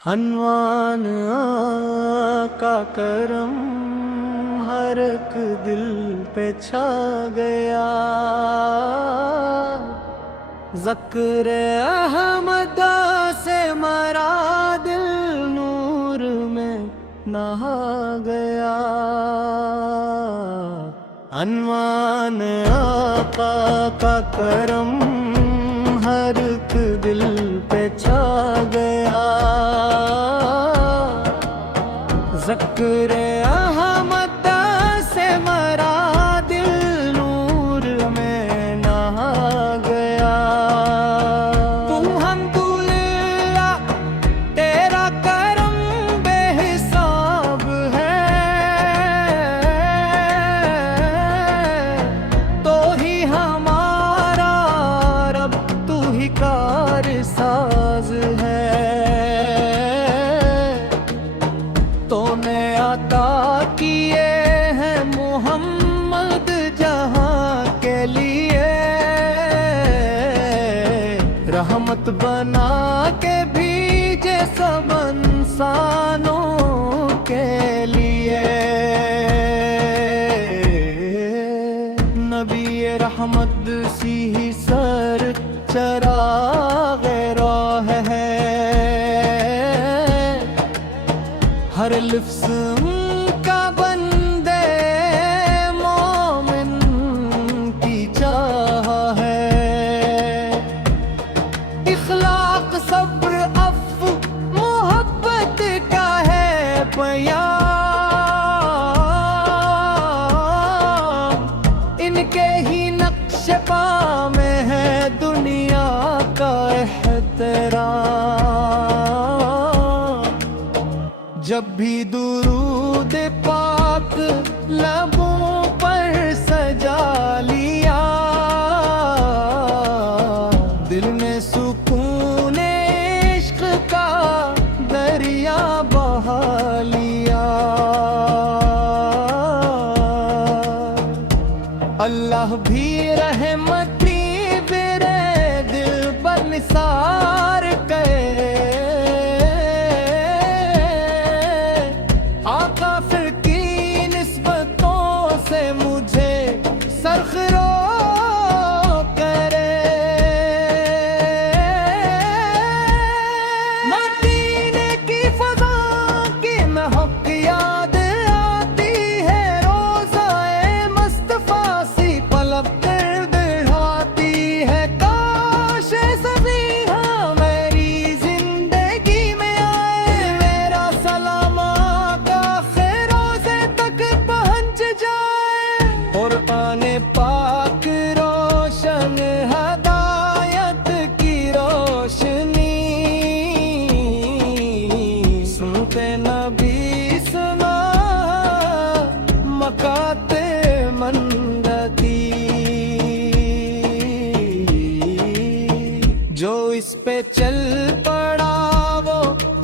हनुमान का करम हर एक दिल पे छा गया। ज़क्र अहमद से मरा दिल नूर में नहा गया। हनुमान आका का करम हर एक दिल पे छा गया। ज़क्र अहमद से मरा दिल नूर में नहा गया। तू हम्दुलिल्लाह तेरा करम बेहिसाब है, तो ही हमारा रब तू ही कारसाज है। तूने अता किए हैं मोहम्मद जहां के लिए, रहमत बना के भेजे सब इंसानों के लिए। नबी रहमत सी ही सर चराग़े राह है। हर लिफ्ज़ का बंदे मोमिन की चाह है। इखलाक सब्र अफ़्व मोहब्बत का है बयान। इनके ही नक्श पा में है दुनिया का एहतराम। जब भी दुरूद पाक लबों पर सजा लिया, दिल में सुकून इश्क का दरिया बहा लिया। अल्लाह भी रहमती मेरे दिल पर निसार करे। पाक रोशन हदायत की रोशनी, सुनते नबी सुना मकाते मंदती। जो इस पे चल पड़ा वो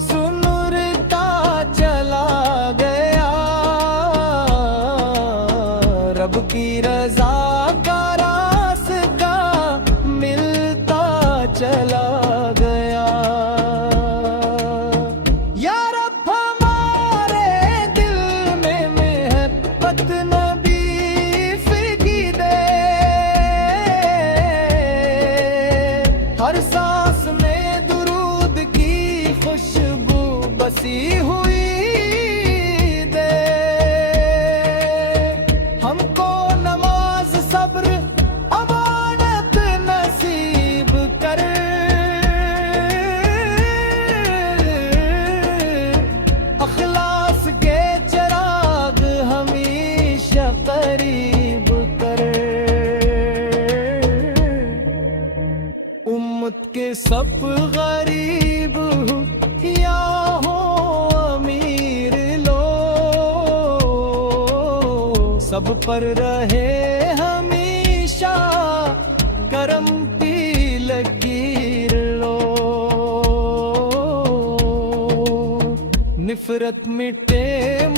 सुनुरता चला गया। रब की रजा का रास्ता मिलता चला गया। या रब हमारे दिल में मोहब्बत नबी फीकी दे। हर सांस में दुरूद की खुशबू बसी हुई दे। हमको नमाज सब्र अमानत नसीब कर। अखलास के चिराग हमेशा करीब कर। उम्मत के सब गरीब या हो अमीर लो, सब पर रहे हमेशा करम की लकीर लो। निफरत मिटे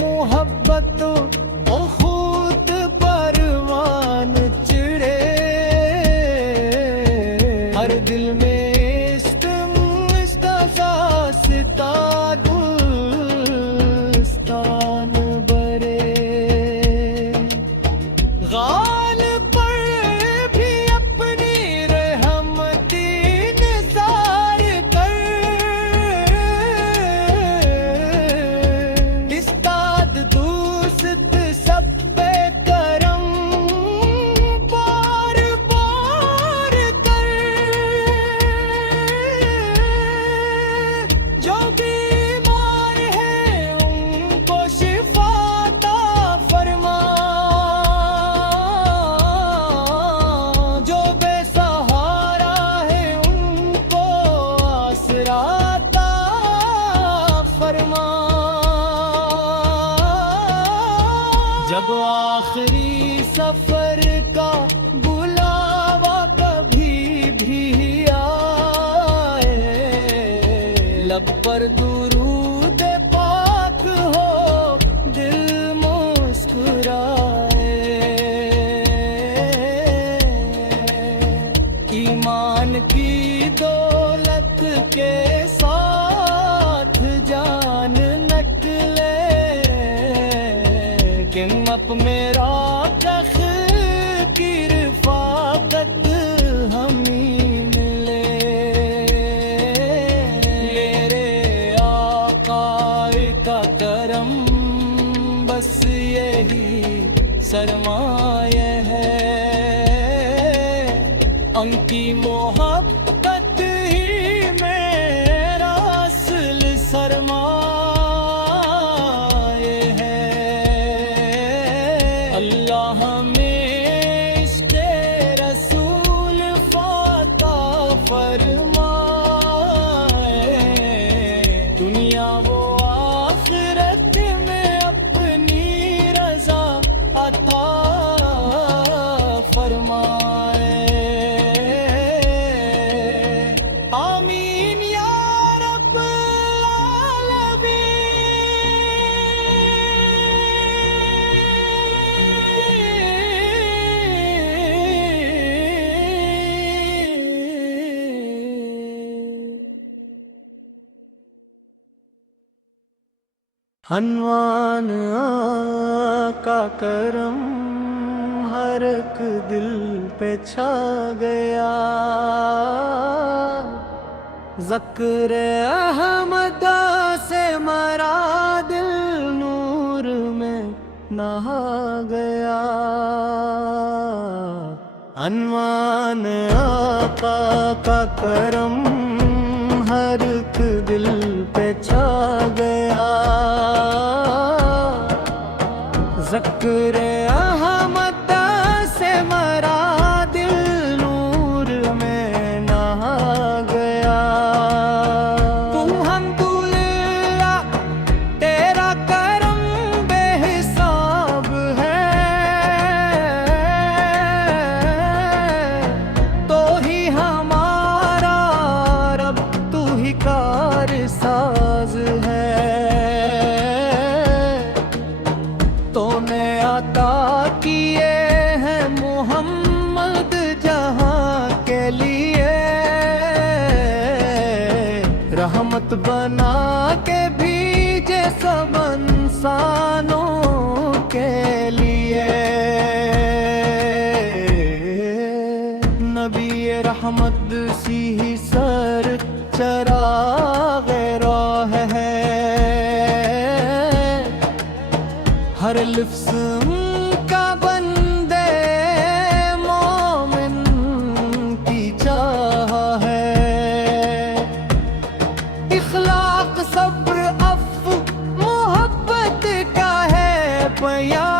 मोहब्बत और खुद परवान चिड़े। हर दिल में इश्क मुस्तफा सितारा फरमा। जब आखिरी सफर का बुलावा कभी भी आए, लब पर दुरूद पाक हो, दिल मुस्कुराए। ईमान की दौलत के साथ जान निकले, किम्मत मेरा कख की रिफाकत हमी मिले। मेरे आकाए का करम बस यही सरमाए है, उनकी मोहब्बत ही मेरा असल सरमाए है। अल्लाह हमें इश्क़े रसूल फाता फरमाए, दुनिया वो आखिरत में अपनी रज़ा अता फरमाए। आमीन या रब्बल आलमीन। हनवान का करम हर एक दिल पे छा गया, ज़क्र अहमदा से मरा दिल नूर में नहा गया। अनवान आका का करम हर एक दिल पे छा गया, ज़क्र अहमदा से मरा दिल नूर में नहा गया। तू हम्दुलिल्लाह तेरा करम बेहिसाब है, तो ही हमारा रब तू ही कारसाज है। तूने अता किए हैं मोहम्मद जहां के लिए, रहमत बना के भेजे सब इंसानों के लिए। नबी रहमत सी ही सर चराग़ राह है, हर लफ्ज़ का बंदे मोमिन की चाह है। इखलाक सब्र अफ़्व मोहब्बत का है पैगाम,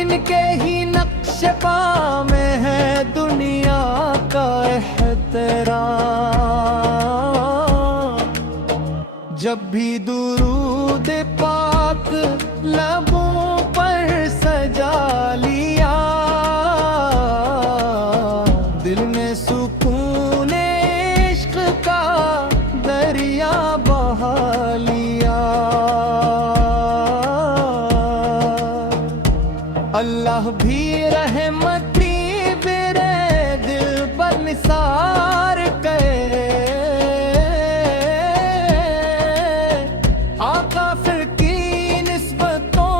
इनके ही नक्श पा में है दुनिया का एहतराम। जब भी दुरूद पाक लबों पर सजा लिया, दिल में सुकून इश्क का दरिया बहा लिया। अल्लाह भी रहमती मेरे दिल पर निसार करे, आका फिर की निस्बतों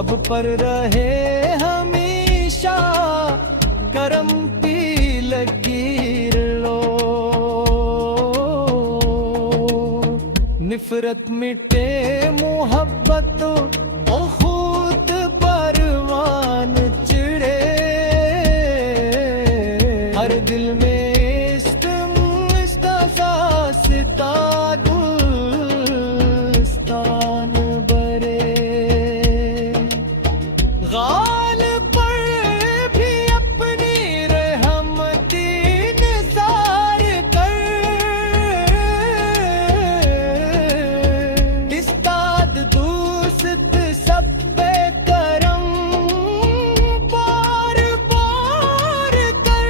सब पर रहे हमेशा करम की लकीर लो। निफरत मिटे मोहब्बत ओ खुद परवान चिड़े। हर दिल में इश्क मुस्तफा गुलिस्तान बरे। गाल पर भी अपनी रहमती निसार कर। इस्ताद दूस्त सब पे करम बार बार कर।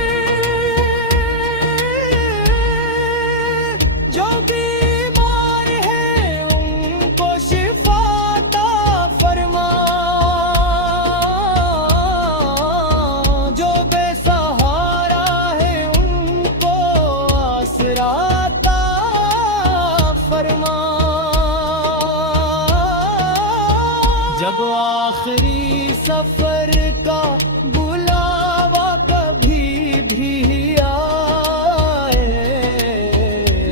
जो बीमार है उनको शिफा अता फरमा। जो बेसहारा है उनको आसरा अता फरमा। जब आखिरी सफर का बुलावा कभी भी आए।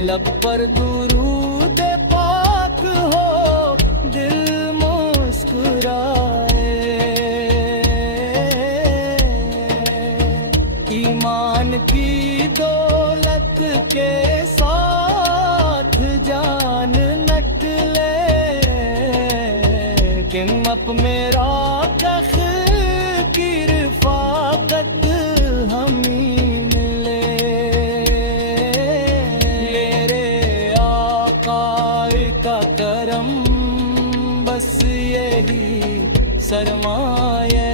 लब पर दुरूद पाक हो दिल मुस्कुराए। ईमान की दौलत के साथ जान नकले। किमत मेरा कख की रिफाकत हमी मिले। मेरे आकाए का करम बस यही सरमाए।